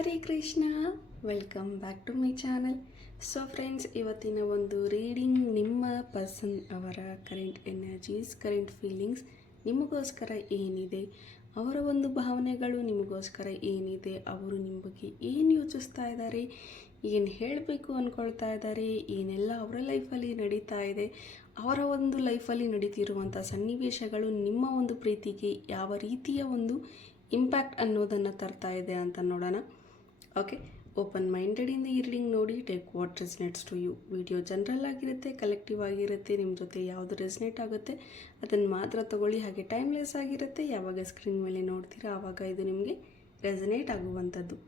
Hare Krishna, welcome back to my channel. So friends, ಇವತ್ತಿನ ಒಂದು reading ನಿಮ್ಮ ಪರ್ಸನ್ ಅವರ ಕರೆಂಟ್ ಎನರ್ಜೀಸ್, ಕರೆಂಟ್ ಫೀಲಿಂಗ್ಸ್ ನಿಮಗೋಸ್ಕರ ಏನಿದೆ, ಅವರ ಒಂದು ಭಾವನೆಗಳು ನಿಮಗೋಸ್ಕರ ಏನಿದೆ, ಅವರು ನಿಮ್ಮ ಬಗ್ಗೆ ಏನು ಯೋಚಿಸ್ತಾ ಇದ್ದಾರೆ, ಏನು ಹೇಳಬೇಕು ಅಂದ್ಕೊಳ್ತಾ ಇದ್ದಾರೆ, ಏನೆಲ್ಲ ಅವರ ಲೈಫಲ್ಲಿ ನಡೀತಾ ಇದೆ, ಅವರ ಒಂದು ಲೈಫಲ್ಲಿ ನಡೀತಿರುವಂಥ ಸನ್ನಿವೇಶಗಳು ನಿಮ್ಮ ಒಂದು ಪ್ರೀತಿಗೆ ಯಾವ ರೀತಿಯ ಒಂದು ಇಂಪ್ಯಾಕ್ಟ್ ಅನ್ನೋದನ್ನು ತರ್ತಾ ಇದೆ ಅಂತ ನೋಡೋಣ. ಓಕೆ, ಓಪನ್ ಮೈಂಡೆಡಿಂದ ಈ ರೀಡಿಂಗ್ ನೋಡಿ. Take what resonates to you. Video general ಆಗಿರುತ್ತೆ, ಕಲೆಕ್ಟಿವ್ ಆಗಿರುತ್ತೆ. ನಿಮ್ಮ ಜೊತೆ ಯಾವುದು ರೆಸ್ನೇಟ್ ಆಗುತ್ತೆ ಅದನ್ನು ಮಾತ್ರ ತಗೊಳ್ಳಿ. ಹಾಗೆ ಟೈಮ್ಲೆಸ್ ಆಗಿರುತ್ತೆ. ಯಾವಾಗ ಸ್ಕ್ರೀನ್ ಮೇಲೆ ನೋಡ್ತೀರಾ ಆವಾಗ ಇದು ನಿಮಗೆ ರೆಸನೇಟ್ ಆಗುವಂಥದ್ದು.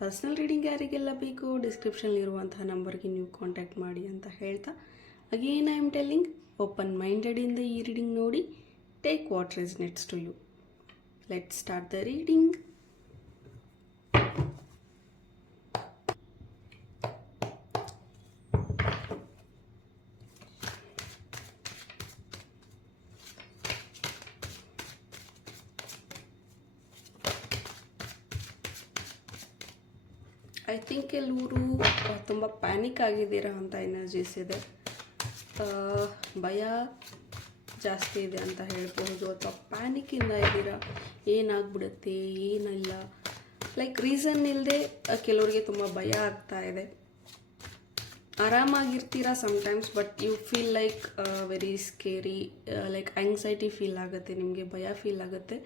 ಪರ್ಸ್ನಲ್ ರೀಡಿಂಗ್ ಯಾರಿಗೆಲ್ಲ ಬೇಕು ಡಿಸ್ಕ್ರಿಪ್ಷನ್ಲಿರುವಂತಹ ನಂಬರ್ಗೆ ನೀವು ಕಾಂಟ್ಯಾಕ್ಟ್ ಮಾಡಿ ಅಂತ ಹೇಳ್ತಾ, again I am telling, open ಮೈಂಡೆಡಿಂದ ಈ ರೀಡಿಂಗ್ ನೋಡಿ. Take what resonates to you. Let's start the reading. I think ಕೆಲವರು ತುಂಬ ಪ್ಯಾನಿಕ್ ಆಗಿದ್ದೀರಾ ಅಂತ ಎನರ್ಜೀಸ್ ಇದೆ. ಭಯ ಜಾಸ್ತಿ ಇದೆ ಅಂತ ಹೇಳ್ಬೋದು, ಅಥವಾ ಪ್ಯಾನಿಕ್ಕಿಂದ ಇದ್ದೀರಾ, ಏನಾಗ್ಬಿಡುತ್ತೆ ಏನಿಲ್ಲ, ಲೈಕ್ ರೀಸನ್ ಇಲ್ಲದೆ ಕೆಲವರಿಗೆ ತುಂಬ ಭಯ ಆಗ್ತಾ ಇದೆ. ಆರಾಮಾಗಿರ್ತೀರಾ sometimes, but you feel like very scary, like anxiety feel ಆಗುತ್ತೆ, ನಿಮಗೆ ಭಯ ಫೀಲ್ ಆಗುತ್ತೆ.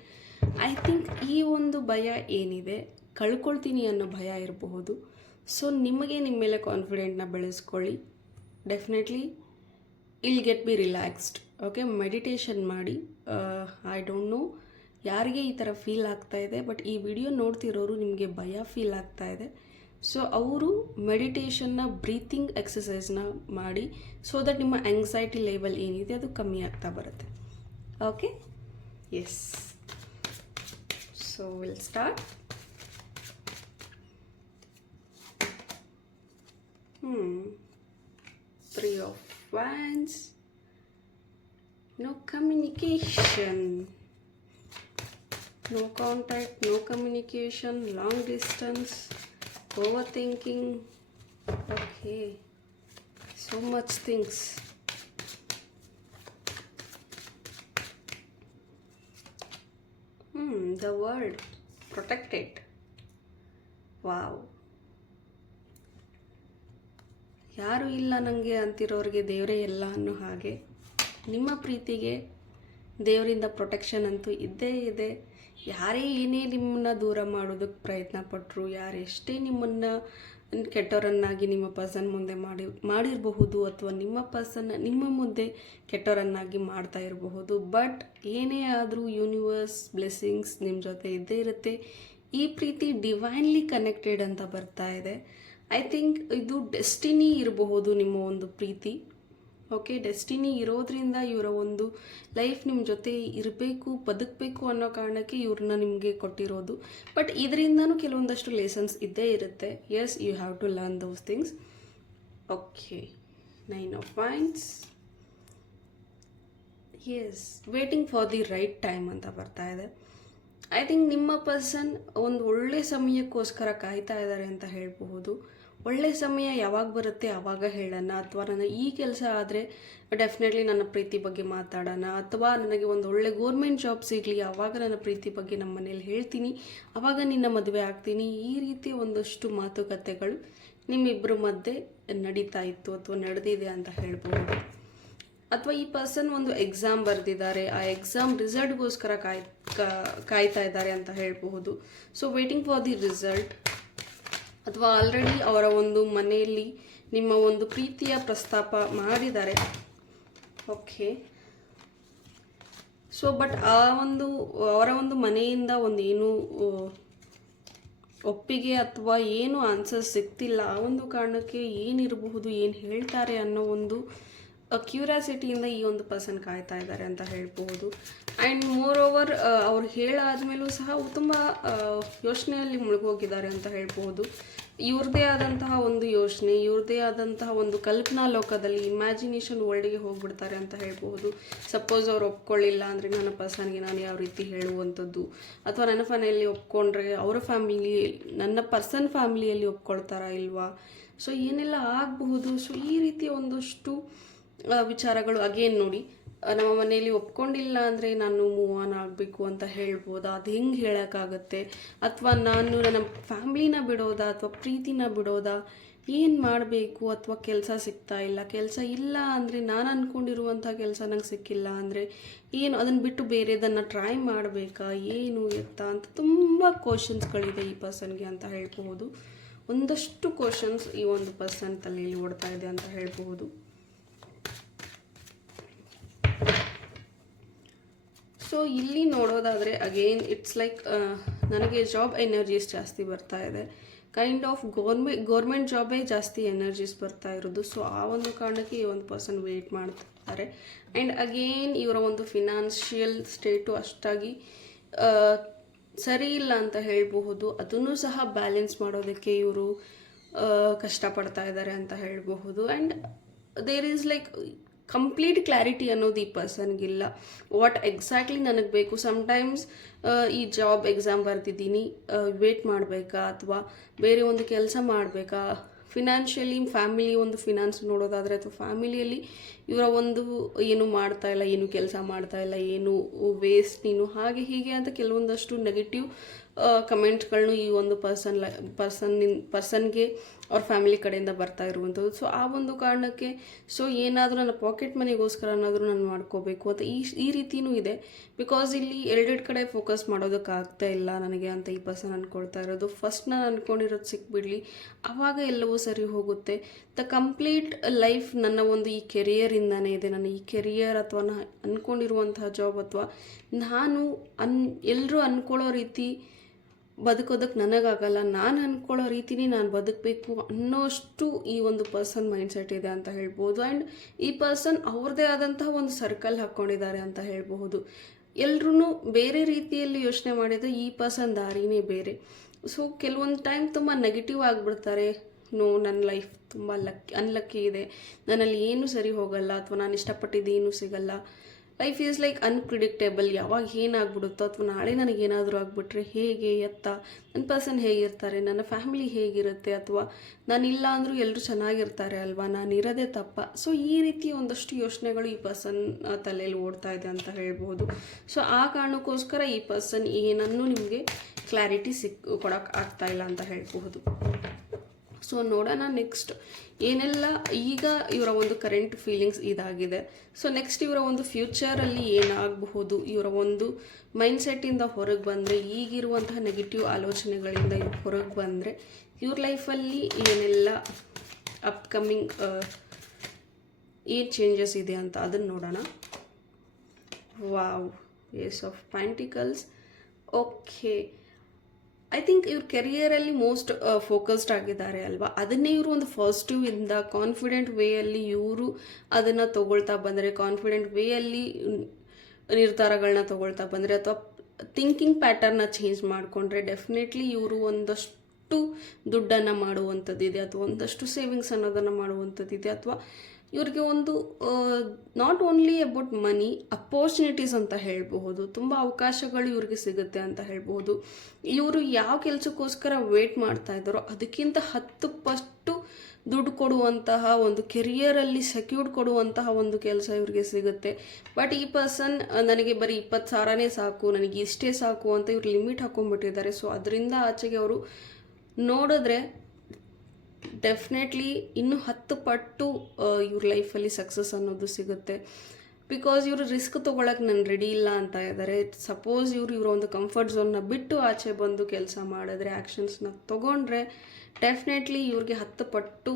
ಐ ಥಿಂಕ್ ಈ ಒಂದು ಭಯ ಏನಿದೆ, ಕಳ್ಕೊಳ್ತೀನಿ ಅನ್ನೋ ಭಯ ಇರಬಹುದು. ಸೊ ನಿಮಗೆ ನಿಮ್ಮ ಮೇಲೆ ಕಾನ್ಫಿಡೆಂಟ್ನ ಬೆಳೆಸ್ಕೊಳ್ಳಿ. ಡೆಫಿನೆಟ್ಲಿ ಇಲ್ get B relaxed. Okay, meditation ಮಾಡಿ. ಐ ಡೋಂಟ್ ನೋ ಯಾರಿಗೆ ಈ ಥರ ಫೀಲ್ ಆಗ್ತಾ ಇದೆ, ಬಟ್ ಈ ವಿಡಿಯೋ ನೋಡ್ತಿರೋರು ನಿಮಗೆ ಭಯ ಫೀಲ್ ಆಗ್ತಾ ಇದೆ. ಸೊ ಅವರು ಮೆಡಿಟೇಷನ್ನ, ಬ್ರೀತಿಂಗ್ ಎಕ್ಸಸೈಸ್ನ ಮಾಡಿ, ಸೊ ದಟ್ ನಿಮ್ಮ ಆಂಗ್ಸೈಟಿ ಲೆವೆಲ್ ಏನಿದೆ ಅದು ಕಮ್ಮಿ ಆಗ್ತಾ ಬರುತ್ತೆ. Okay, yes. So will start. Three of Wands. No communication, no contact, no communication, long distance, overthinking. Okay, so much things. The world, protected. Wow. ಯಾರೂ ಇಲ್ಲ ನನಗೆ ಅಂತಿರೋರಿಗೆ ದೇವರೇ ಎಲ್ಲ ಅನ್ನೋ ಹಾಗೆ, ನಿಮ್ಮ ಪ್ರೀತಿಗೆ ದೇವರಿಂದ ಪ್ರೊಟೆಕ್ಷನ್ ಅಂತೂ ಇದ್ದೇ ಇದೆ. ಯಾರೇ ಏನೇ ನಿಮ್ಮನ್ನು ದೂರ ಮಾಡೋದಕ್ಕೆ ಪ್ರಯತ್ನ ಪಟ್ಟರು, ಯಾರೆಷ್ಟೇ ನಿಮ್ಮನ್ನು ಕೆಟ್ಟವರನ್ನಾಗಿ ನಿಮ್ಮ ಪರ್ಸನ್ ಮುಂದೆ ಮಾಡಿರಬಹುದು, ಅಥವಾ ನಿಮ್ಮ ಪರ್ಸನ್ ನಿಮ್ಮ ಮುಂದೆ ಕೆಟ್ಟವರನ್ನಾಗಿ ಮಾಡ್ತಾ ಇರಬಹುದು, ಬಟ್ ಏನೇ ಆದರೂ ಯೂನಿವರ್ಸ್ ಬ್ಲೆಸ್ಸಿಂಗ್ಸ್ ನಿಮ್ಮ ಜೊತೆ ಇದ್ದೇ ಇರುತ್ತೆ. ಈ ಪ್ರೀತಿ ಡಿವೈನ್ಲಿ ಕನೆಕ್ಟೆಡ್ ಅಂತ ಬರ್ತಾ ಇದೆ. ಐ ಥಿಂಕ್ ಇದು ಡೆಸ್ಟಿನಿ ಇರಬಹುದು, ನಿಮ್ಮ ಒಂದು ಪ್ರೀತಿ. ಓಕೆ, ಡೆಸ್ಟಿನಿ ಇರೋದ್ರಿಂದ ಇವರ ಒಂದು ಲೈಫ್ ನಿಮ್ಮ ಜೊತೆ ಇರಬೇಕು, ಬದುಕಬೇಕು ಅನ್ನೋ ಕಾರಣಕ್ಕೆ ಇವ್ರನ್ನ ನಿಮಗೆ ಕೊಟ್ಟಿರೋದು. ಬಟ್ ಇದರಿಂದನೂ ಕೆಲವೊಂದಷ್ಟು ಲೆಸನ್ಸ್ ಇದ್ದೇ ಇರುತ್ತೆ. Yes, you have to learn those things. Okay, 9 of Wands. Yes, waiting for the right time ಅಂತ ಬರ್ತಾ ಇದೆ. ಐ ಥಿಂಕ್ ನಿಮ್ಮ ಪರ್ಸನ್ ಒಂದು ಒಳ್ಳೆ ಸಮಯಕ್ಕೋಸ್ಕರ ಕಾಯ್ತಾ ಇದ್ದಾರೆ ಅಂತ ಹೇಳಬಹುದು. ಒಳ್ಳೆ ಸಮಯ ಯಾವಾಗ ಬರುತ್ತೆ ಆವಾಗ ಹೇಳೋಣ, ಅಥವಾ ನನ್ನ ಈ ಕೆಲಸ ಆದರೆ ಡೆಫಿನೆಟ್ಲಿ ನನ್ನ ಪ್ರೀತಿ ಬಗ್ಗೆ ಮಾತಾಡೋಣ, ಅಥವಾ ನನಗೆ ಒಂದು ಒಳ್ಳೆ ಗೋರ್ಮೆಂಟ್ ಜಾಬ್ ಸಿಗಲಿ ಆವಾಗ ನನ್ನ ಪ್ರೀತಿ ಬಗ್ಗೆ ನಮ್ಮ ಮನೇಲಿ ಹೇಳ್ತೀನಿ, ಆವಾಗ ನಿನ್ನ ಮದುವೆ ಆಗ್ತೀನಿ. ಈ ರೀತಿ ಒಂದಷ್ಟು ಮಾತುಕತೆಗಳು ನಿಮ್ಮಿಬ್ಬರ ಮಧ್ಯೆ ನಡೀತಾ ಇತ್ತು ಅಥವಾ ನಡೆದಿದೆ ಅಂತ ಹೇಳ್ಬೋದು. ಅಥವಾ ಈ ಪರ್ಸನ್ ಒಂದು ಎಕ್ಸಾಮ್ ಬರೆದಿದ್ದಾರೆ, ಆ ಎಕ್ಸಾಮ್ ರಿಸಲ್ಟ್ಗೋಸ್ಕರ ಕಾಯ್ತಾ ಇದ್ದಾರೆ ಅಂತ ಹೇಳಬಹುದು. So waiting for the result, ಅಥವಾ ಆಲ್ರೆಡಿ ಅವರ ಒಂದು ಮನೆಯಲ್ಲಿ ನಿಮ್ಮ ಒಂದು ಪ್ರೀತಿಯ ಪ್ರಸ್ತಾಪ ಮಾಡಿದ್ದಾರೆ. ಓಕೆ, ಸೊ ಬಟ್ ಅವರ ಒಂದು ಮನೆಯಿಂದ ಏನು ಒಪ್ಪಿಗೆ ಅಥವಾ ಏನು ಆನ್ಸರ್ ಸಿಗ್ತಿಲ್ಲ. ಆ ಒಂದು ಕಾರಣಕ್ಕೆ ಏನಿರಬಹುದು, ಏನು ಹೇಳ್ತಾರೆ ಅನ್ನೋ ಒಂದು ಕ್ಯೂರಿಯಾಸಿಟಿಯಿಂದ ಈ ಒಂದು ಪರ್ಸನ್ ಕಾಯ್ತಾ ಇದ್ದಾರೆ ಅಂತ ಹೇಳ್ಬೋದು. ಆ್ಯಂಡ್ ಮೋರ್ ಓವರ್ ಅವ್ರು ಹೇಳಾದ್ಮೇಲೂ ಸಹ ತುಂಬ ಯೋಚನೆಯಲ್ಲಿ ಮುಳುಗೋಗಿದ್ದಾರೆ ಅಂತ ಹೇಳ್ಬೋದು. ಇವ್ರದ್ದೇ ಆದಂತಹ ಒಂದು ಯೋಚನೆ, ಇವ್ರದ್ದೇ ಆದಂತಹ ಒಂದು ಕಲ್ಪನಾ ಲೋಕದಲ್ಲಿ, ಇಮ್ಯಾಜಿನೇಷನ್ ವರ್ಲ್ಡ್ಗೆ ಹೋಗ್ಬಿಡ್ತಾರೆ ಅಂತ ಹೇಳ್ಬೋದು. ಸಪೋಸ್ ಅವ್ರು ಒಪ್ಕೊಳ್ಳಿಲ್ಲ ಅಂದರೆ ನನ್ನ ಪರ್ಸನ್ಗೆ ನಾನು ಯಾವ ರೀತಿ ಹೇಳುವಂಥದ್ದು, ಅಥವಾ ನನ್ನ ಮನೆಯಲ್ಲಿ ಒಪ್ಕೊಂಡ್ರೆ ಅವರ ನನ್ನ ಪರ್ಸನ್ ಫ್ಯಾಮಿಲಿಯಲ್ಲಿ ಒಪ್ಕೊಳ್ತಾರಾ ಇಲ್ವಾ, ಸೊ ಏನೆಲ್ಲ ಆಗಬಹುದು. ಸೊ ಈ ರೀತಿಯ ಒಂದಷ್ಟು ವಿಚಾರಗಳು ಅಗೇನ್ ನೋಡಿ, ನಮ್ಮ ಮನೆಯಲ್ಲಿ ಒಪ್ಕೊಂಡಿಲ್ಲ ಅಂದರೆ ನಾನು ಮೂವ್ ಆನ್ ಆಗಬೇಕು ಅಂತ ಹೇಳ್ಬೋದಾ, ಅದು ಹೆಂಗೆ ಹೇಳೋಕ್ಕಾಗತ್ತೆ, ಅಥವಾ ನಾನು ನನ್ನ ಫ್ಯಾಮ್ಲಿನ ಬಿಡೋದಾ ಅಥವಾ ಪ್ರೀತಿನ ಬಿಡೋದಾ, ಏನು ಮಾಡಬೇಕು, ಅಥವಾ ಕೆಲಸ ಸಿಗ್ತಾ ಇಲ್ಲ, ಕೆಲಸ ಇಲ್ಲ ಅಂದರೆ ನಾನು ಅಂದ್ಕೊಂಡಿರುವಂಥ ಕೆಲಸ ನಂಗೆ ಸಿಕ್ಕಿಲ್ಲ ಅಂದರೆ ಏನು, ಅದನ್ನು ಬಿಟ್ಟು ಬೇರೆದನ್ನು ಟ್ರೈ ಮಾಡಬೇಕಾ, ಏನು ಎತ್ತ ಅಂತ ತುಂಬ ಕ್ವಶನ್ಸ್ಗಳಿದೆ ಈ ಪರ್ಸನ್ಗೆ ಅಂತ ಹೇಳ್ಬೋದು. ಒಂದಷ್ಟು ಕ್ವಶನ್ಸ್ ಈ ಒಂದು ಪರ್ಸನ್ ತಲೆಯಲ್ಲಿ ಓಡ್ತಾ ಇದೆ ಅಂತ ಹೇಳ್ಬೋದು. ಸೊ ಇಲ್ಲಿ ನೋಡೋದಾದರೆ ಅಗೇನ್ ಇಟ್ಸ್ ಲೈಕ್ ನನಗೆ ಜಾಬ್ ಎನರ್ಜೀಸ್ ಜಾಸ್ತಿ ಬರ್ತಾ ಇದೆ. ಕೈಂಡ್ ಆಫ್ ಗೌರ್ಮೆಂಟ್ ಜಾಬೇ ಜಾಸ್ತಿ ಎನರ್ಜೀಸ್ ಬರ್ತಾ ಇರೋದು. ಸೊ ಆ ಒಂದು ಕಾರಣಕ್ಕೆ ಈ ಒಂದು ಪರ್ಸನ್ ವೆಯ್ಟ್ ಮಾಡ್ತಿದ್ದಾರೆ. ಆ್ಯಂಡ್ ಅಗೇನ್ ಇವರ ಒಂದು ಫಿನಾನ್ಷಿಯಲ್ ಸ್ಟೇಟು ಅಷ್ಟಾಗಿ ಸರಿ ಇಲ್ಲ ಅಂತ ಹೇಳಬಹುದು. ಅದನ್ನು ಸಹ ಬ್ಯಾಲೆನ್ಸ್ ಮಾಡೋದಕ್ಕೆ ಇವರು ಕಷ್ಟಪಡ್ತಾ ಇದ್ದಾರೆ ಅಂತ ಹೇಳಬಹುದು. And there is like complete clarity ಅನ್ನೋದು ಈ ಪರ್ಸನ್ಗಿಲ್ಲ. ವಾಟ್ ಎಕ್ಸಾಕ್ಟ್ಲಿ ನನಗೆ ಬೇಕು, ಸಮ್ಟೈಮ್ಸ್ ಈ ಜಾಬ್ ಎಕ್ಸಾಮ್ ಬರ್ತಿದ್ದೀನಿ, ವೇಟ್ ಮಾಡಬೇಕಾ ಅಥವಾ ಬೇರೆ ಒಂದು ಕೆಲಸ ಮಾಡಬೇಕಾ, ಫಿನಾನ್ಷಿಯಲಿ ಫ್ಯಾಮಿಲಿ ಒಂದು ಫಿನಾನ್ಸ್ ನೋಡೋದಾದರೆ ಅಥವಾ ಫ್ಯಾಮಿಲಿಯಲ್ಲಿ ಇವರ ಒಂದು ಏನು ಮಾಡ್ತಾ ಇಲ್ಲ, ಏನು ಕೆಲಸ ಮಾಡ್ತಾ ಇಲ್ಲ, ಏನು ವೇಸ್ಟ್ ನೀನು, ಹಾಗೆ ಹೀಗೆ ಅಂತ ಕೆಲವೊಂದಷ್ಟು ನೆಗೆಟಿವ್ ಕಮೆಂಟ್ಸ್ಗಳನ್ನೂ ಈ ಒಂದು ಪರ್ಸನ್ಗೆ ಅವ್ರ ಫ್ಯಾಮಿಲಿ ಕಡೆಯಿಂದ ಬರ್ತಾ ಇರುವಂಥದ್ದು. ಸೊ ಆ ಒಂದು ಕಾರಣಕ್ಕೆ ಸೊ ಏನಾದರೂ ನನ್ನ ಪಾಕೆಟ್ ಮನಿಗೋಸ್ಕರ ಏನಾದರೂ ನಾನು ಮಾಡ್ಕೋಬೇಕು ಅಂತ ಈ ರೀತಿಯೂ ಇದೆ. ಬಿಕಾಸ್ ಇಲ್ಲಿ ಎರಡೆರಡು ಕಡೆ ಫೋಕಸ್ ಮಾಡೋದಕ್ಕಾಗ್ತಾ ಇಲ್ಲ ನನಗೆ ಅಂತ ಈ ಪರ್ಸನ್ ಅಂದ್ಕೊಳ್ತಾ ಇರೋದು. ಫಸ್ಟ್ ನಾನು ಅಂದ್ಕೊಂಡಿರೋದು ಸಿಕ್ಬಿಡಲಿ, ಆವಾಗ ಎಲ್ಲವೂ ಸರಿ ಹೋಗುತ್ತೆ. ದ ಕಂಪ್ಲೀಟ್ ಲೈಫ್ ನನ್ನ ಒಂದು ಈ ಕೆರಿಯರಿಂದನೇ ಇದೆ. ನನ್ನ ಈ ಕೆರಿಯರ್ ಅಥವಾ ನಾನು ಅಂದ್ಕೊಂಡಿರುವಂತಹ ಜಾಬ್ ಅಥವಾ ನಾನು ಎಲ್ಲರೂ ಅಂದ್ಕೊಳ್ಳೋ ರೀತಿ ಬದುಕೋದಕ್ಕೆ ನನಗಾಗಲ್ಲ, ನಾನು ಅಂದ್ಕೊಳ್ಳೋ ರೀತಿನೇ ನಾನು ಬದುಕಬೇಕು ಅನ್ನೋಷ್ಟು ಈ ಒಂದು ಪರ್ಸನ್ ಮೈಂಡ್ಸೆಟ್ ಇದೆ ಅಂತ ಹೇಳ್ಬೋದು. ಆ್ಯಂಡ್ ಈ ಪರ್ಸನ್ ಅವ್ರದ್ದೇ ಆದಂತಹ ಒಂದು ಸರ್ಕಲ್ ಹಾಕ್ಕೊಂಡಿದ್ದಾರೆ ಅಂತ ಹೇಳಬಹುದು. ಎಲ್ಲರೂ ಬೇರೆ ರೀತಿಯಲ್ಲಿ ಯೋಚನೆ ಮಾಡಿದರೆ ಈ ಪರ್ಸನ್ ದಾರಿನೇ ಬೇರೆ. ಸೊ ಕೆಲವೊಂದು ಟೈಮ್ ತುಂಬ ನೆಗೆಟಿವ್ ಆಗಿಬಿಡ್ತಾರೆ. ನನ್ನ ಲೈಫ್ ತುಂಬ ಅನ್ಲಕ್ಕಿ ಇದೆ, ನನ್ನಲ್ಲಿ ಏನೂ ಸರಿ ಹೋಗಲ್ಲ, ಅಥವಾ ನಾನು ಇಷ್ಟಪಟ್ಟಿದ್ದೇನೂ ಸಿಗಲ್ಲ, ಲೈಫ್ ಈಸ್ ಲೈಕ್ ಅನ್ಪ್ರಿಡಿಕ್ಟೇಬಲ್, ಯಾವಾಗ ಏನಾಗ್ಬಿಡುತ್ತೋ ಅಥವಾ ನಾಳೆ ನನಗೇನಾದರೂ ಆಗಿಬಿಟ್ರೆ ಹೇಗೆ ಎತ್ತ, ನನ್ನ ಪರ್ಸನ್ ಹೇಗಿರ್ತಾರೆ, ನನ್ನ ಫ್ಯಾಮಿಲಿ ಹೇಗಿರುತ್ತೆ, ಅಥವಾ ನಾನಿಲ್ಲ ಅಂದರೂ ಎಲ್ಲರೂ ಚೆನ್ನಾಗಿರ್ತಾರೆ ಅಲ್ವಾ, ನಾನು ಇರೋದೇ ತಪ್ಪ. ಸೊ ಈ ರೀತಿ ಒಂದಷ್ಟು ಯೋಚನೆಗಳು ಈ ಪರ್ಸನ್ ತಲೆಯಲ್ಲಿ ಓಡ್ತಾ ಇದೆ ಅಂತ ಹೇಳ್ಬೋದು. ಸೊ ಆ ಕಾರಣಕ್ಕೋಸ್ಕರ ಈ ಪರ್ಸನ್ ಏನನ್ನೂ ನಿಮಗೆ ಕ್ಲಾರಿಟಿ ಕೊಡೋಕ್ಕೆ ಆಗ್ತಾ ಇಲ್ಲ ಅಂತ ಹೇಳ್ಬಹುದು. ಸೊ ನೋಡೋಣ ನೆಕ್ಸ್ಟ್ ಏನೆಲ್ಲ ಈಗ ಇವರ ಒಂದು ಕರೆಂಟ್ ಫೀಲಿಂಗ್ಸ್ ಇದಾಗಿದೆ. ಸೊ ನೆಕ್ಸ್ಟ್ ಇವರ ಒಂದು ಫ್ಯೂಚರಲ್ಲಿ ಏನಾಗಬಹುದು, ಇವರ ಒಂದು ಮೈಂಡ್ಸೆಟ್ಟಿಂದ ಹೊರಗೆ ಬಂದರೆ, ಈಗಿರುವಂತಹ ನೆಗೆಟಿವ್ ಆಲೋಚನೆಗಳಿಂದ ಇವ್ರು ಹೊರಗೆ ಬಂದರೆ ಇವ್ರ ಲೈಫಲ್ಲಿ ಏನೆಲ್ಲ ಅಪ್ಕಮಿಂಗ್ ಏನು ಚೇಂಜಸ್ ಇದೆ ಅಂತ ಅದನ್ನು ನೋಡೋಣ. Wow, ace of pentacles. Okay, I think ಇವ್ರ ಕೆರಿಯರಲ್ಲಿ ಮೋಸ್ಟ್ ಫೋಕಸ್ಡ್ ಆಗಿದ್ದಾರೆ ಅಲ್ವಾ, ಅದನ್ನೇ ಇವರು ಒಂದು ಪಾಸಿಟಿವ್ ಇಂದ ಕಾನ್ಫಿಡೆಂಟ್ ವೇಯಲ್ಲಿ ಇವರು ಅದನ್ನು ತೊಗೊಳ್ತಾ ಬಂದರೆ, ಕಾನ್ಫಿಡೆಂಟ್ ವೇಯಲ್ಲಿ ನಿರ್ಧಾರಗಳನ್ನ ತೊಗೊಳ್ತಾ ಬಂದರೆ, ಅಥವಾ ಥಿಂಕಿಂಗ್ ಪ್ಯಾಟರ್ನ ಚೇಂಜ್ ಮಾಡಿಕೊಂಡ್ರೆ ಡೆಫಿನೆಟ್ಲಿ ಇವರು ಒಂದಷ್ಟು ದುಡ್ಡನ್ನು ಮಾಡುವಂಥದ್ದಿದೆ, ಅಥವಾ ಒಂದಷ್ಟು ಸೇವಿಂಗ್ಸ್ ಅನ್ನೋದನ್ನು ಮಾಡುವಂಥದ್ದಿದೆ, ಅಥವಾ ಇವ್ರಿಗೆ ಒಂದು not only about money, opportunities ಅಂತ ಹೇಳಬಹುದು, ತುಂಬ ಅವಕಾಶಗಳು ಇವ್ರಿಗೆ ಸಿಗುತ್ತೆ ಅಂತ ಹೇಳ್ಬೋದು. ಇವರು ಯಾವ ಕೆಲಸಕ್ಕೋಸ್ಕರ ವೇಟ್ ಮಾಡ್ತಾ ಇದ್ದಾರೋ ಅದಕ್ಕಿಂತ 10 ಪಟ್ಟು ದುಡ್ಡು ಕೊಡುವಂತಹ ಒಂದು ಕೆರಿಯರಲ್ಲಿ ಸೆಕ್ಯೂರ್ಡ್ ಕೊಡುವಂತಹ ಒಂದು ಕೆಲಸ ಇವ್ರಿಗೆ ಸಿಗುತ್ತೆ. ಬಟ್ ಈ ಪರ್ಸನ್ ನನಗೆ ಬರೀ 20,000ನೇ ಸಾಕು, ನನಗೆ ಇಷ್ಟೇ ಸಾಕು ಅಂತ ಇವ್ರು ಲಿಮಿಟ್ ಹಾಕೊಂಡ್ಬಿಟ್ಟಿದ್ದಾರೆ. ಸೊ ಅದರಿಂದ ಆಚೆಗೆ ಅವರು ನೋಡಿದ್ರೆ ಡೆಫಿನೆಟ್ಲಿ ಇನ್ನೂ 10 ಪಟ್ಟು ಇವ್ರ ಲೈಫಲ್ಲಿ ಸಕ್ಸಸ್ ಅನ್ನೋದು ಸಿಗುತ್ತೆ. ಬಿಕಾಸ್ ಇವರು ರಿಸ್ಕ್ ತೊಗೊಳಕ್ಕೆ ನಾನು ರೆಡಿ ಇಲ್ಲ ಅಂತ ಇದ್ದಾರೆ. ಸಪೋಸ್ ಇವರ ಒಂದು ಕಂಫರ್ಟ್ ಝೋನ್ನ ಬಿಟ್ಟು ಆಚೆ ಬಂದು ಕೆಲಸ ಮಾಡಿದ್ರೆ, ಆ್ಯಕ್ಷನ್ಸ್ನ ತೊಗೊಂಡ್ರೆ ಡೆಫಿನೆಟ್ಲಿ ಇವ್ರಿಗೆ 10 ಪಟ್ಟು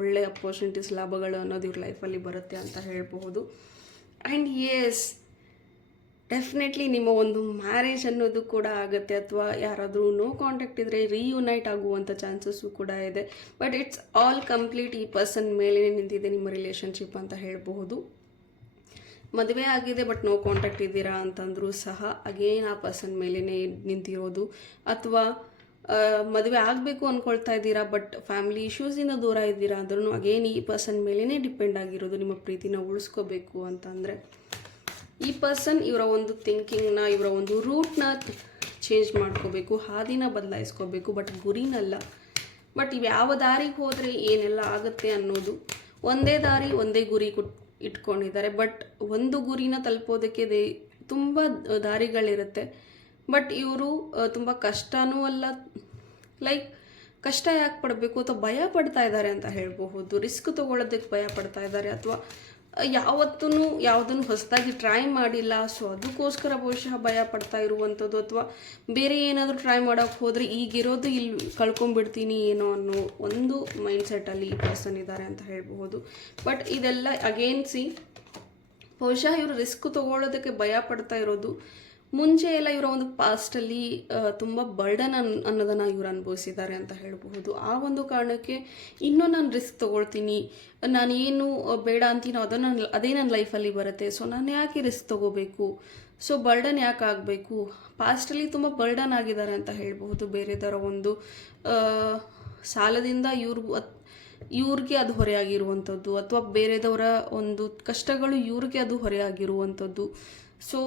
ಒಳ್ಳೆ ಅಪರ್ಚುನಿಟೀಸ್, ಲಾಭಗಳು ಅನ್ನೋದು ಇವ್ರ ಲೈಫಲ್ಲಿ ಬರುತ್ತೆ ಅಂತ ಹೇಳ್ಬಹುದು. ಆ್ಯಂಡ್ ಎಸ್, ಡೆಫಿನೆಟ್ಲಿ ನಿಮ್ಮ ಒಂದು ಮ್ಯಾರೇಜ್ ಅನ್ನೋದು ಕೂಡ ಆಗುತ್ತೆ, ಅಥವಾ ಯಾರಾದರೂ ನೋ ಕಾಂಟ್ಯಾಕ್ಟ್ ಇದ್ದರೆ ರೀಯುನೈಟ್ ಆಗುವಂಥ ಚಾನ್ಸಸ್ಸು ಕೂಡ ಇದೆ. ಬಟ್ ಇಟ್ಸ್ ಆಲ್ ಕಂಪ್ಲೀಟ್ ಈ ಪರ್ಸನ್ ಮೇಲೆ ನಿಂತಿದೆ ನಿಮ್ಮ ರಿಲೇಷನ್ಶಿಪ್ ಅಂತ ಹೇಳಬಹುದು. ಮದುವೆ ಆಗಿದೆ ಬಟ್ ನೋ ಕಾಂಟ್ಯಾಕ್ಟ್ ಇದ್ದೀರಾ ಅಂತಂದರೂ ಸಹ ಅಗೇನ್ ಆ ಪರ್ಸನ್ ಮೇಲೇ ನಿಂತಿರೋದು, ಅಥವಾ ಮದುವೆ ಆಗಬೇಕು ಅಂದ್ಕೊಳ್ತಾ ಇದ್ದೀರಾ ಬಟ್ ಫ್ಯಾಮಿಲಿ ಇಶ್ಯೂಸಿಂದ ದೂರ ಇದ್ದೀರಾ ಅಂದ್ರೂ ಅಗೇನ್ ಈ ಪರ್ಸನ್ ಮೇಲೇ ಡಿಪೆಂಡ್ ಆಗಿರೋದು ನಿಮ್ಮ ಪ್ರೀತಿನ ಉಳಿಸ್ಕೋಬೇಕು ಅಂತಂದರೆ. ಈ ಪರ್ಸನ್ ಇವರ ಒಂದು ಥಿಂಕಿಂಗ್ನ, ಇವರ ಒಂದು ರೂಟ್ನ ಚೇಂಜ್ ಮಾಡ್ಕೋಬೇಕು, ಹಾದಿನ ಬದಲಾಯಿಸ್ಕೋಬೇಕು, ಬಟ್ ಗುರಿನಲ್ಲ. ಬಟ್ ಇವು ಯಾವ ದಾರಿಗೆ ಹೋದರೆ ಏನೆಲ್ಲ ಆಗುತ್ತೆ ಅನ್ನೋದು, ಒಂದೇ ದಾರಿ ಒಂದೇ ಗುರಿ ಇಟ್ಕೊಂಡಿದ್ದಾರೆ. ಬಟ್ ಒಂದು ಗುರಿನ ತಲುಪೋದಕ್ಕೆ ತುಂಬ ದಾರಿಗಳಿರುತ್ತೆ. ಬಟ್ ಇವರು ತುಂಬ ಕಷ್ಟನೂ ಅಲ್ಲ, ಲೈಕ್ ಕಷ್ಟ ಯಾಕೆ ಪಡಬೇಕು ಅಥವಾ ಭಯ ಪಡ್ತಾ ಇದ್ದಾರೆ ಅಂತ ಹೇಳಬಹುದು. ರಿಸ್ಕ್ ತೊಗೊಳ್ಳೋದಕ್ಕೆ ಭಯ ಪಡ್ತಾ ಇದ್ದಾರೆ, ಅಥವಾ ಯಾವತ್ತೂ ಯಾವುದನ್ನು ಹೊಸದಾಗಿ ಟ್ರೈ ಮಾಡಿಲ್ಲ, ಸೊ ಅದಕ್ಕೋಸ್ಕರ ಬಹುಶಃ ಭಯ ಪಡ್ತಾ ಇರುವಂಥದ್ದು, ಅಥವಾ ಬೇರೆ ಏನಾದರೂ ಟ್ರೈ ಮಾಡೋಕ್ಕೆ ಹೋದರೆ ಈಗಿರೋದು ಇಲ್ಲಿ ಕಳ್ಕೊಂಡ್ಬಿಡ್ತೀನಿ ಏನೋ ಅನ್ನೋ ಒಂದು ಮೈಂಡ್ಸೆಟ್ಟಲ್ಲಿ ಈ ಪರ್ಸನ್ ಇದ್ದಾರೆ ಅಂತ ಹೇಳಬಹುದು. ಬಟ್ ಇದೆಲ್ಲ ಅಗೇನ್ಸಿ ಬಹುಶಃ ಇವರು ರಿಸ್ಕ್ ತೊಗೊಳ್ಳೋದಕ್ಕೆ ಭಯ ಪಡ್ತಾ ಇರೋದು. ಮುಂಚೆ ಎಲ್ಲ ಇವರ ಒಂದು ಪಾಸ್ಟಲ್ಲಿ ತುಂಬ ಬರ್ಡನ್ ಅನ್ನೋದನ್ನು ಇವರು ಅನುಭವಿಸಿದ್ದಾರೆ ಅಂತ ಹೇಳಬಹುದು. ಆ ಒಂದು ಕಾರಣಕ್ಕೆ ಇನ್ನೂ ನಾನು ರಿಸ್ಕ್ ತೊಗೊಳ್ತೀನಿ, ನಾನೇನು ಬೇಡ ಅಂತೀನೋ ಅದೇ ನನ್ನ ಲೈಫಲ್ಲಿ ಬರುತ್ತೆ, ಸೊ ನಾನು ಯಾಕೆ ರಿಸ್ಕ್ ತೊಗೋಬೇಕು, ಸೊ ಬರ್ಡನ್ ಯಾಕೆ ಆಗಬೇಕು. ಪಾಸ್ಟಲ್ಲಿ ತುಂಬ ಬರ್ಡನ್ ಆಗಿದ್ದಾರೆ ಅಂತ ಹೇಳಬಹುದು. ಬೇರೆದರ ಒಂದು ಸಾಲದಿಂದ ಇವ್ರಿಗೆ ಅದು ಹೊರೆಯಾಗಿರುವಂಥದ್ದು, ಅಥವಾ ಬೇರೆದವರ ಒಂದು ಕಷ್ಟಗಳು ಇವ್ರಿಗೆ ಅದು ಹೊರೆಯಾಗಿರುವಂಥದ್ದು. ಸೊ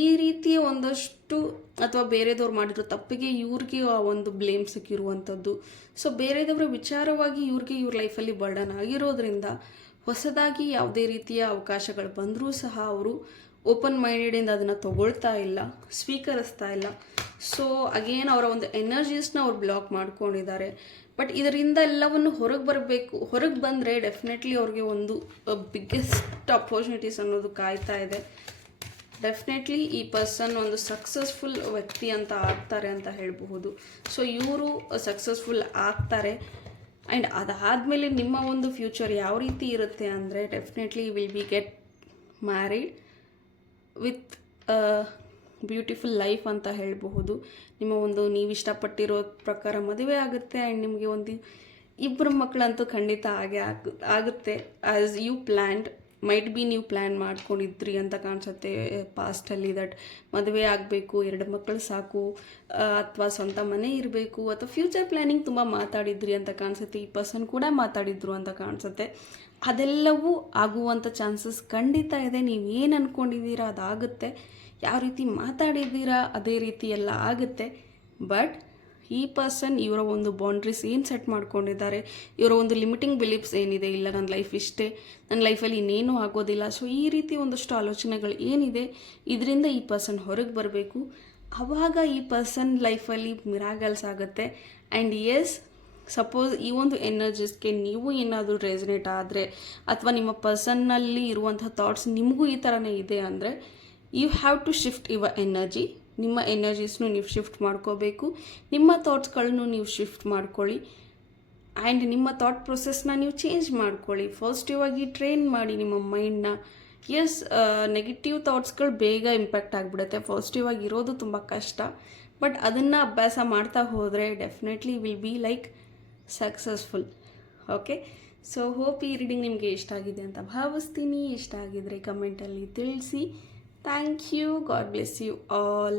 ಈ ರೀತಿಯ ಒಂದಷ್ಟು, ಅಥವಾ ಬೇರೆದವ್ರು ಮಾಡಿರೋ ತಪ್ಪಿಗೆ ಇವ್ರಿಗೆ ಆ ಒಂದು ಬ್ಲೇಮ್ ಸಿಕ್ಕಿರುವಂಥದ್ದು. ಸೊ ಬೇರೆದವರ ವಿಚಾರವಾಗಿ ಇವ್ರ ಲೈಫಲ್ಲಿ ಬರ್ಡನ್ ಆಗಿರೋದ್ರಿಂದ ಹೊಸದಾಗಿ ಯಾವುದೇ ರೀತಿಯ ಅವಕಾಶಗಳು ಬಂದರೂ ಸಹ ಅವರು ಓಪನ್ ಮೈಂಡೆಡಿಂದ ಅದನ್ನು ತಗೊಳ್ತಾ ಇಲ್ಲ, ಸ್ವೀಕರಿಸ್ತಾ ಇಲ್ಲ. ಸೊ ಅಗೇನ್ ಅವರ ಒಂದು ಎನರ್ಜೀಸ್ನ ಅವ್ರು ಬ್ಲಾಕ್ ಮಾಡ್ಕೊಂಡಿದ್ದಾರೆ. ಬಟ್ ಇದರಿಂದ ಎಲ್ಲವನ್ನು ಹೊರಗೆ ಬಂದರೆ ಡೆಫಿನೆಟ್ಲಿ ಅವ್ರಿಗೆ ಒಂದು ಬಿಗ್ಗೆಸ್ಟ್ ಅಪರ್ಚುನಿಟೀಸ್ ಅನ್ನೋದು ಕಾಯ್ತಾ ಇದೆ. ಡೆಫಿನೆಟ್ಲಿ ಈ ಪರ್ಸನ್ ಒಂದು ಸಕ್ಸಸ್ಫುಲ್ ವ್ಯಕ್ತಿ ಅಂತ ಆಗ್ತಾರೆ ಅಂತ ಹೇಳಬಹುದು. ಸೊ ಇವರು ಸಕ್ಸಸ್ಫುಲ್ ಆಗ್ತಾರೆ. ಆ್ಯಂಡ್ ಅದಾದಮೇಲೆ ನಿಮ್ಮ ಒಂದು ಫ್ಯೂಚರ್ ಯಾವ ರೀತಿ ಇರುತ್ತೆ ಅಂದರೆ, definitely will be get married with beautiful life ಅಂತ ಹೇಳಬಹುದು. ನಿಮ್ಮ ಒಂದು ನೀವು ಇಷ್ಟಪಟ್ಟಿರೋ ಪ್ರಕಾರ ಮದುವೆ ಆಗುತ್ತೆ. ಆ್ಯಂಡ್ ನಿಮಗೆ ಒಂದು ಇಬ್ಬರು ಮಕ್ಕಳಂತೂ ಖಂಡಿತ ಆಗುತ್ತೆ as you planned. Might be ನೀವು ಪ್ಲ್ಯಾನ್ ಮಾಡ್ಕೊಂಡಿದ್ರಿ ಅಂತ ಕಾಣಿಸುತ್ತೆ ಪಾಸ್ಟಲ್ಲಿ, ದಟ್ ಮದುವೆ ಆಗಬೇಕು, 2 ಮಕ್ಕಳು ಸಾಕು, ಅಥವಾ ಸ್ವಂತ ಮನೆ ಇರಬೇಕು, ಅಥವಾ ಫ್ಯೂಚರ್ ಪ್ಲ್ಯಾನಿಂಗ್ ತುಂಬ ಮಾತಾಡಿದ್ರಿ ಅಂತ ಕಾಣಿಸುತ್ತೆ. ಈ ಪರ್ಸನ್ ಕೂಡ ಮಾತಾಡಿದ್ರು ಅಂತ ಕಾಣಿಸುತ್ತೆ. ಅದೆಲ್ಲವೂ ಆಗುವಂಥ ಚಾನ್ಸಸ್ ಖಂಡಿತ ಇದೆ. ನೀವು ಏನು ಅಂದ್ಕೊಂಡಿದ್ದೀರಾ ಅದಾಗುತ್ತೆ, ಯಾವ ರೀತಿ ಮಾತಾಡಿದ್ದೀರಾ ಅದೇ ರೀತಿ ಎಲ್ಲ ಆಗುತ್ತೆ. ಬಟ್ ಈ ಪರ್ಸನ್ ಇವರ ಒಂದು ಬೌಂಡ್ರೀಸ್ ಏನು ಸೆಟ್ ಮಾಡ್ಕೊಂಡಿದ್ದಾರೆ, ಇವರ ಒಂದು ಲಿಮಿಟಿಂಗ್ ಬಿಲೀಫ್ಸ್ ಏನಿದೆ, ಇಲ್ಲ ನನ್ನ ಲೈಫ್ ಇಷ್ಟೇ, ನನ್ನ ಲೈಫಲ್ಲಿ ಇನ್ನೇನೂ ಆಗೋದಿಲ್ಲ, ಸೊ ಈ ರೀತಿ ಒಂದಷ್ಟು ಆಲೋಚನೆಗಳು ಏನಿದೆ ಇದರಿಂದ ಈ ಪರ್ಸನ್ ಹೊರಗೆ ಬರಬೇಕು. ಆವಾಗ ಈ ಪರ್ಸನ್ ಲೈಫಲ್ಲಿ ಮಿರಾಗಲ್ಸ್ ಆಗುತ್ತೆ. ಆ್ಯಂಡ್ ಎಸ್, ಸಪೋಸ್ ಈ ಒಂದು ಎನರ್ಜಿಸ್ಗೆ ನೀವು ಏನಾದರೂ ರೆಸನೇಟ್ ಆದರೆ, ಅಥವಾ ನಿಮ್ಮ ಪರ್ಸನ್ನಲ್ಲಿ ಇರುವಂಥ ಥಾಟ್ಸ್ ನಿಮಗೂ ಈ ಥರನೇ ಇದೆ ಅಂದರೆ, you have to shift your energy. ನಿಮ್ಮ ಎನರ್ಜೀಸ್ನು ನೀವು ಶಿಫ್ಟ್ ಮಾಡ್ಕೋಬೇಕು, ನಿಮ್ಮ ಥಾಟ್ಸ್ಗಳನ್ನು ನೀವು ಶಿಫ್ಟ್ ಮಾಡ್ಕೊಳ್ಳಿ. ಆ್ಯಂಡ್ ನಿಮ್ಮ ಥಾಟ್ ಪ್ರೊಸೆಸ್ನ ನೀವು ಚೇಂಜ್ ಮಾಡ್ಕೊಳ್ಳಿ. ಪಾಸಿಟಿವ್ ಆಗಿ ಟ್ರೈನ್ ಮಾಡಿ ನಿಮ್ಮ ಮೈಂಡ್ನ. ಎಸ್, ನೆಗೆಟಿವ್ ಥಾಟ್ಸ್ಗಳು ಬೇಗ ಇಂಪ್ಯಾಕ್ಟ್ ಆಗಿಬಿಡುತ್ತೆ, ಪಾಸಿಟಿವ್ ಆಗಿ ಇರೋದು ತುಂಬ ಕಷ್ಟ. ಬಟ್ ಅದನ್ನು ಅಭ್ಯಾಸ ಮಾಡ್ತಾ ಹೋದರೆ definitely will be like successful. Okay, so hope ಈ ರೀಡಿಂಗ್ ನಿಮಗೆ ಇಷ್ಟ ಆಗಿದೆ ಅಂತ ಭಾವಿಸ್ತೀನಿ. ಇಷ್ಟ ಆಗಿದರೆ ಕಮೆಂಟಲ್ಲಿ ತಿಳಿಸಿ. Thank you. God bless you all.